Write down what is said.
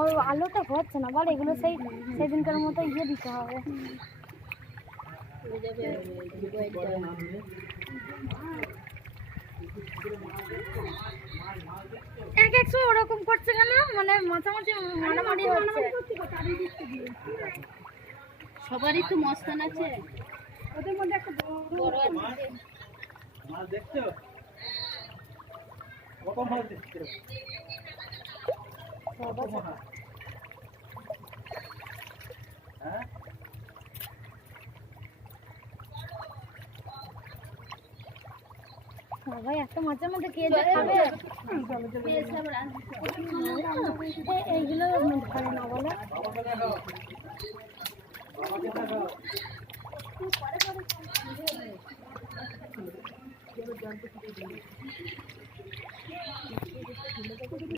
ওই আলোটা হচ্ছে না বল, এগুলো সেদিনকার মতো ইয়ে দিতে হবে। এক একশো ওরকম করছে কেন, মানে মাঝামাঝি মারামারি হচ্ছে। সবারই তো মস্তান আছে, ওদের মধ্যে একটা বড় মাছ দেখছো? কত মাছ দেখছো? হ্যাঁ ভাই একটা মাঝে মধ্যে কে যে খাবে, এইগুলো ধরে না বলো।